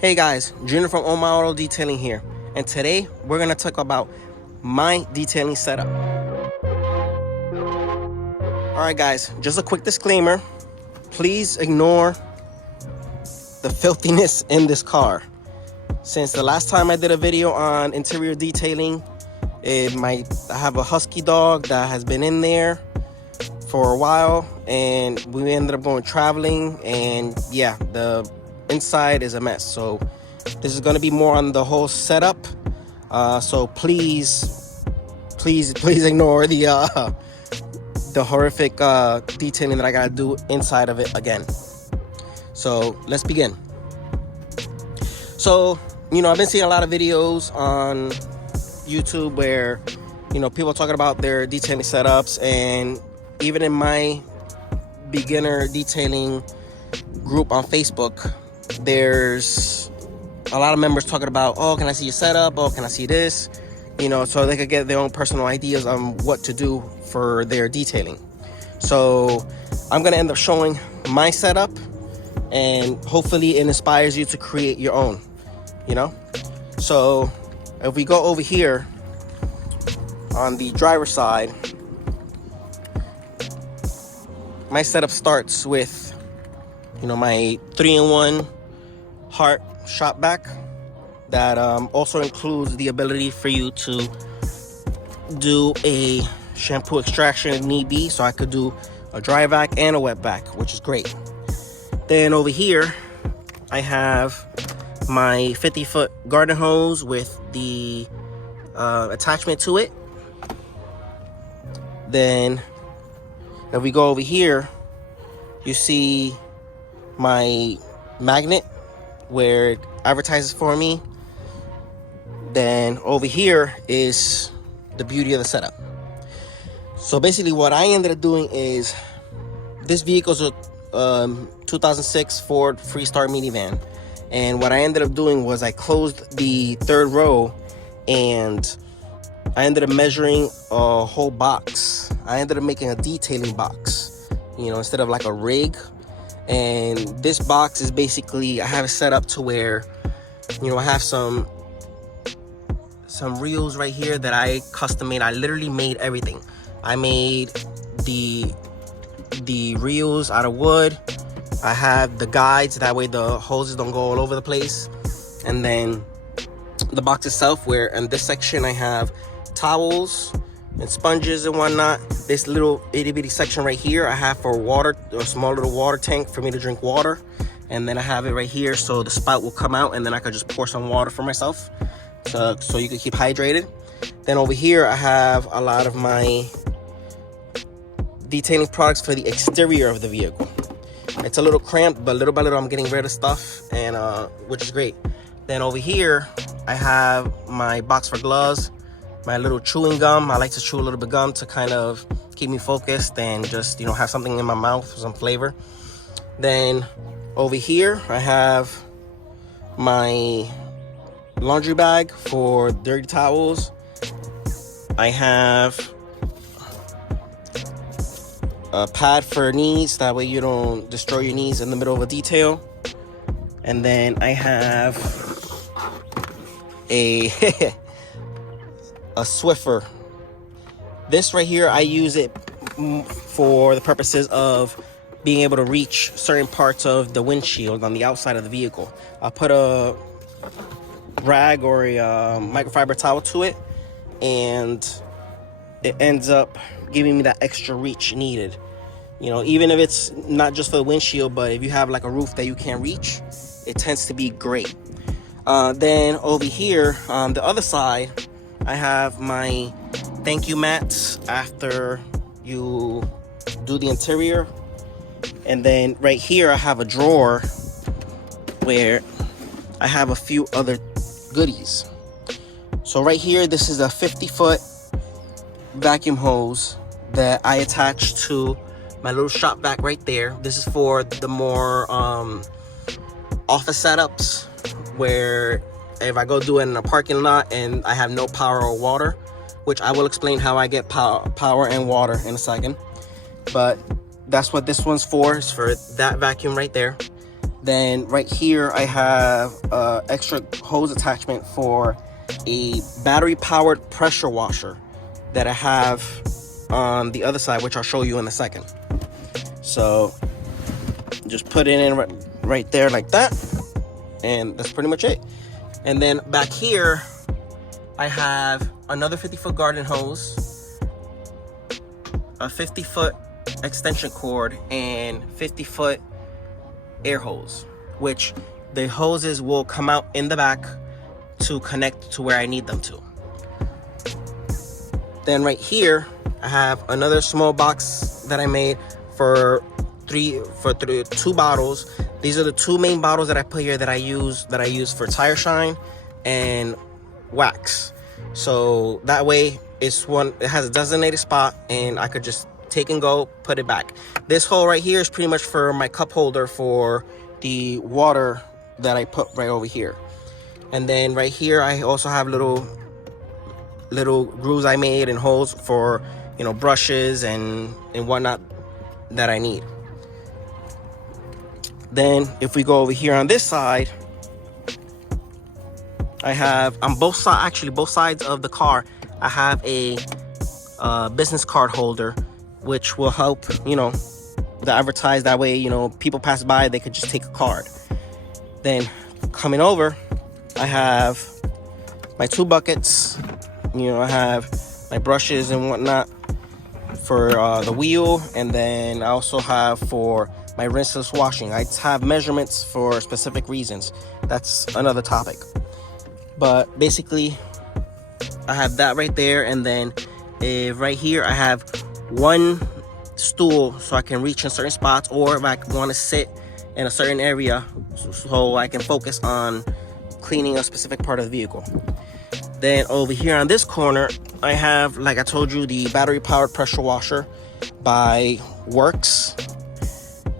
Hey guys, Junior from On My Auto Detailing here, and today we're gonna talk about my detailing setup. Alright guys, just a quick disclaimer. Please ignore the filthiness in this car. Since the last time I did a video on interior detailing, I have a husky dog that has been in there for a while, and we ended up going traveling, and yeah, the inside is a mess. So this is going to be more on the whole setup, so please ignore the horrific detailing that I gotta do inside of it again. So let's begin. So I've been seeing a lot of videos on YouTube where people talking about their detailing setups, and even in my beginner detailing group on Facebook, there's a lot of members talking about, oh, can I see your setup? Oh, can I see this? So they could get their own personal ideas on what to do for their detailing. So I'm gonna end up showing my setup, and hopefully it inspires you to create your own. So if we go over here on the driver's side, my setup starts with my 3-in-1 Heart shop vac that also includes the ability for you to do a shampoo extraction if need be. So I could do a dry vac and a wet vac, which is great. Then over here I have my 50-foot garden hose with the attachment to it. Then if we go over here, you see my magnet where it advertises for me. Then over here is the beauty of the setup. So basically what I ended up doing is, this vehicle's a 2006 Ford Freestar minivan, and what I ended up doing was I closed the third row and I ended up measuring a whole box. I ended up making a detailing box, instead of like a rig. And this box is basically, I have it set up to where, I have some reels right here that I custom made. I literally made everything. I made the reels out of wood. I have the guides, that way the hoses don't go all over the place. And then the box itself, where in this section I have towels and sponges and whatnot. This little itty bitty section right here I have for water, a small little water tank for me to drink water. And then I have it right here so the spout will come out, and then I could just pour some water for myself, so you can keep hydrated. Then over here I have a lot of my detailing products for the exterior of the vehicle. It's a little cramped, but little by little I'm getting rid of stuff, and which is great. Then over here I have my box for gloves, my little chewing gum. I like to chew a little bit of gum to kind of keep me focused and just have something in my mouth for some flavor. Then over here I have my laundry bag for dirty towels. I have a pad for knees, that way you don't destroy your knees in the middle of a detail. And then I have a a Swiffer. This right here, I use it for the purposes of being able to reach certain parts of the windshield on the outside of the vehicle. I put a rag or a microfiber towel to it, and it ends up giving me that extra reach needed. Even if it's not just for the windshield, but if you have like a roof that you can't reach, it tends to be great. Then over here on the other side, I have my thank you mats after you do the interior. And then right here I have a drawer where I have a few other goodies. So right here, this is a 50-foot vacuum hose that I attached to my little shop vac right there. This is for the more office setups, where if I go do it in a parking lot and I have no power or water, which I will explain how I get power and water in a second. But that's what this one's for, is for that vacuum right there. Then right here I have extra hose attachment for a battery powered pressure washer that I have on the other side, which I'll show you in a second. So just put it in right there like that, and that's pretty much it. And then back here I have another 50-foot garden hose, a 50-foot extension cord, and 50-foot air hose, which the hoses will come out in the back to connect to where I need them to. Then right here I have another small box that I made for two bottles. These are the two main bottles that I put here that I use for tire shine and wax. So that way it has a designated spot and I could just take and go, put it back. This hole right here is pretty much for my cup holder for the water that I put right over here. And then right here I also have little grooves I made and holes for, you know, brushes and whatnot that I need. Then if we go over here on this side, I have on both sides of the car, I have a business card holder, which will help, you know, to advertise. That way, you know, people pass by, they could just take a card. Then coming over, I have my two buckets. You know, I have my brushes and whatnot for the wheel, and then I also have for my rinseless washing. I have measurements for specific reasons. That's another topic. But basically, I have that right there, and then right here I have one stool so I can reach in certain spots, or if I want to sit in a certain area so I can focus on cleaning a specific part of the vehicle. Then over here on this corner, I have, like I told you, the battery powered pressure washer by Works.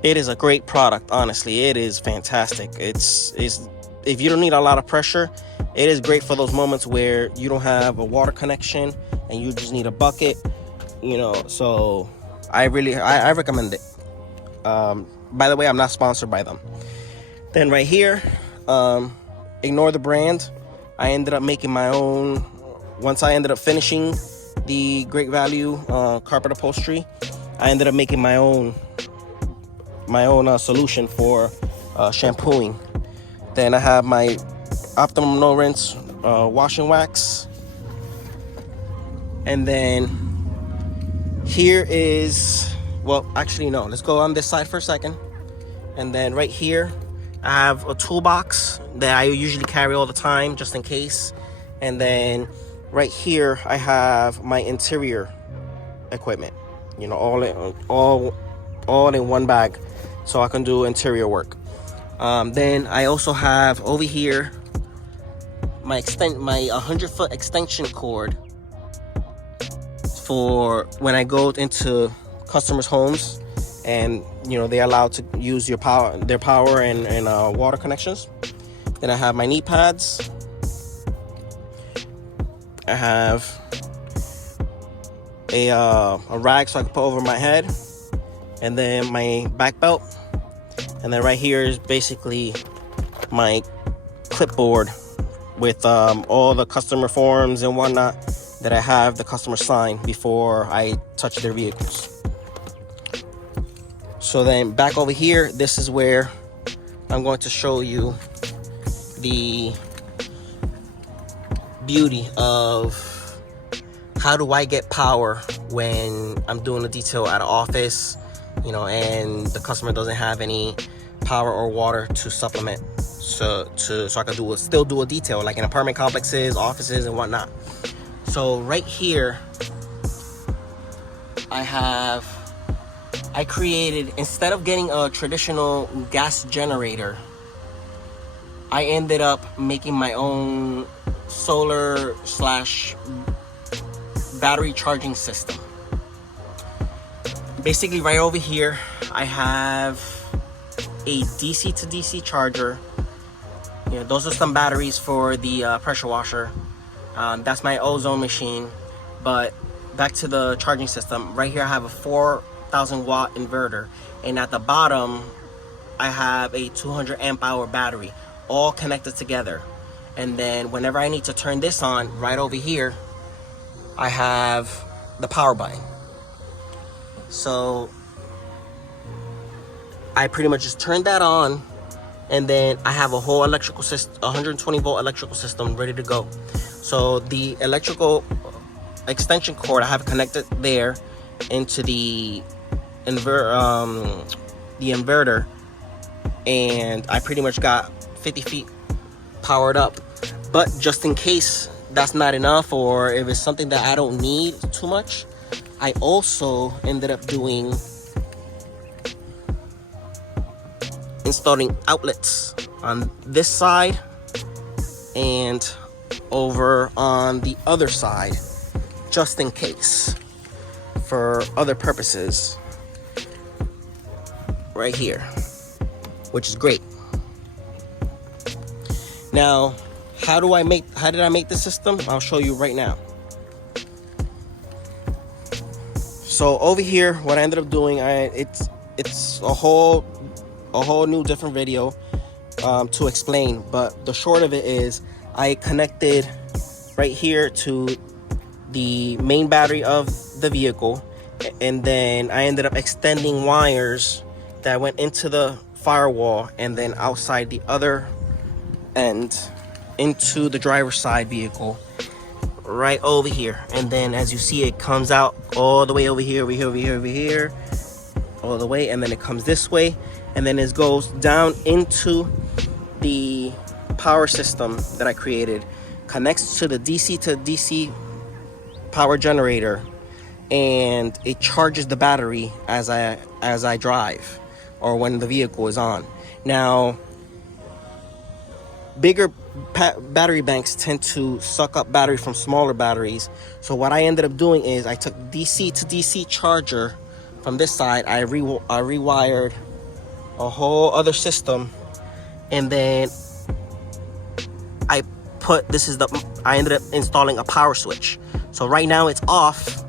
It is a great product, honestly. It is fantastic. It's if you don't need a lot of pressure, it is great for those moments where you don't have a water connection and you just need a bucket, you know. So I recommend it. By the way, I'm not sponsored by them. Then right here, ignore the brand. I ended up making my own. Once I ended up finishing the Great Value carpet upholstery, I ended up making my own solution for shampooing. Then I have my Optimum No Rinse washing wax. And then here is, well, actually no, let's go on this side for a second. And then right here I have a toolbox that I usually carry all the time just in case. And then right here I have my interior equipment, you know, all in one bag, so I can do interior work. Then I also have over here my 100-foot extension cord for when I go into customers' homes, and you know they're allowed to use their power and water connections. Then I have my knee pads. I have a rag so I can put over my head, and then my back belt. And then right here is basically my clipboard with all the customer forms and whatnot that I have the customer sign before I touch their vehicles. So then back over here, this is where I'm going to show you the beauty of how do I get power when I'm doing a detail at an office, you know, and the customer doesn't have any power or water to supplement, so I can still do a detail like in apartment complexes, offices, and whatnot. So right here I created, instead of getting a traditional gas generator, I ended up making my own solar / battery charging system. Basically right over here I have a DC to DC charger. You know, those are some batteries for the pressure washer. That's my ozone machine. But back to the charging system. Right here I have a 4,000 watt inverter, and at the bottom I have a 200 amp hour battery, all connected together. And then whenever I need to turn this on, right over here, I have the power button. So I pretty much just turn that on, and then I have a whole electrical system, 120 volt electrical system ready to go. So the electrical extension cord I have connected there into the inverter, and I pretty much got 50 feet powered up. But just in case that's not enough, or if it's something that I don't need too much, I also ended up installing outlets on this side and over on the other side, just in case, for other purposes, right here, which is great. Now, how did I make the system? I'll show you right now. So over here, what I ended up doing, it's a whole new different video to explain, but the short of it is I connected right here to the main battery of the vehicle, and then I ended up extending wires that went into the firewall and then outside the other end into the driver's side vehicle right over here. And then as you see, it comes out all the way over here, all the way, and then it comes this way, and then it goes down into the power system that I created, connects to the DC to DC power generator, and it charges the battery as I drive or when the vehicle is on. Now, bigger battery banks tend to suck up battery from smaller batteries. So what I ended up doing is I took DC to DC charger from this side. I rewired a whole other system, and then I ended up installing a power switch. So right now it's off,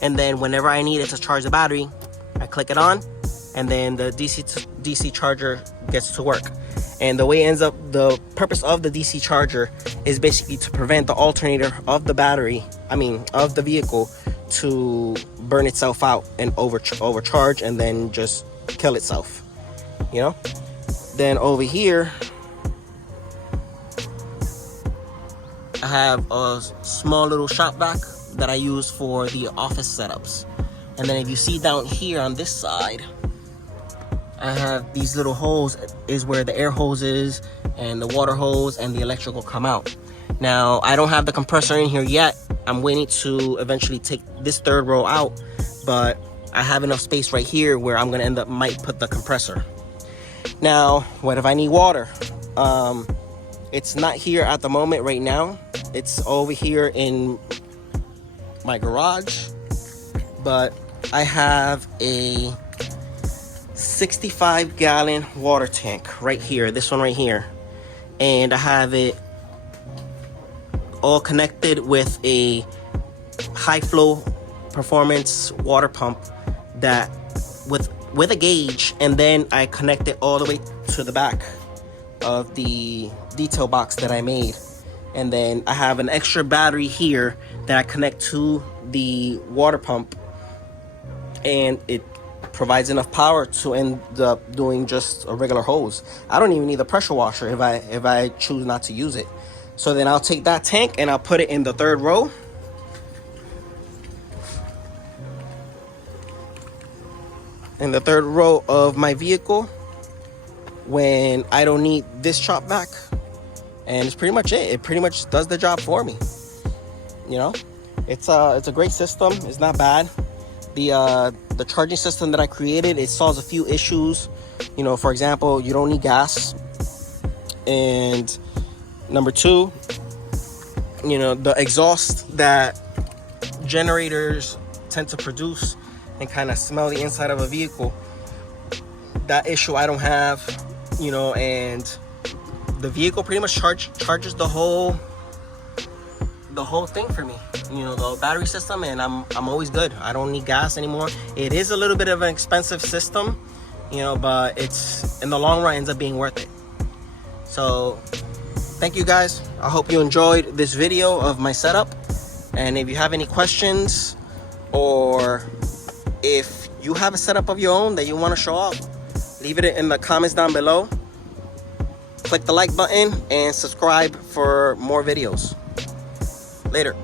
and then whenever I need it to charge the battery, I click it on, and then the DC to DC charger gets to work. And the way it ends up, the purpose of the DC charger is basically to prevent the alternator of the battery, of the vehicle, to burn itself out and overcharge and then just kill itself, you know? Then over here, I have a small little shop vac that I use for the office setups. And then if you see down here on this side, I have these little holes, is where the air hose is, and the water hose and the electrical come out. Now, I don't have the compressor in here yet. I'm waiting to eventually take this third row out, but I have enough space right here where I'm gonna might put the compressor. Now, what if I need water? It's not here at the moment right now. It's over here in my garage, but I have a 65-gallon water tank right here, this one right here, and I have it all connected with a high flow performance water pump that with a gauge, and then I connect it all the way to the back of the detail box that I made. And then I have an extra battery here that I connect to the water pump, and it provides enough power to end up doing just a regular hose. I don't even need a pressure washer if I choose not to use it. So then I'll take that tank and I'll put it in the third row. In the third row of my vehicle when I don't need this chop back. And it's pretty much it. It pretty much does the job for me. You know, it's a great system. It's not bad. The charging system that I created, it solves a few issues. You know, for example, you don't need gas. And number two, you know, the exhaust that generators tend to produce and kind of smell the inside of a vehicle, that issue I don't have, you know. And the vehicle pretty much charges the whole thing for me, you know, the battery system, and I'm always good. I don't need gas anymore. It is a little bit of an expensive system, you know, but it's in the long run ends up being worth it. So thank you guys. I hope you enjoyed this video of my setup. And if you have any questions, or if you have a setup of your own that you want to show off, leave it in the comments down below. Click the like button and subscribe for more videos. Later.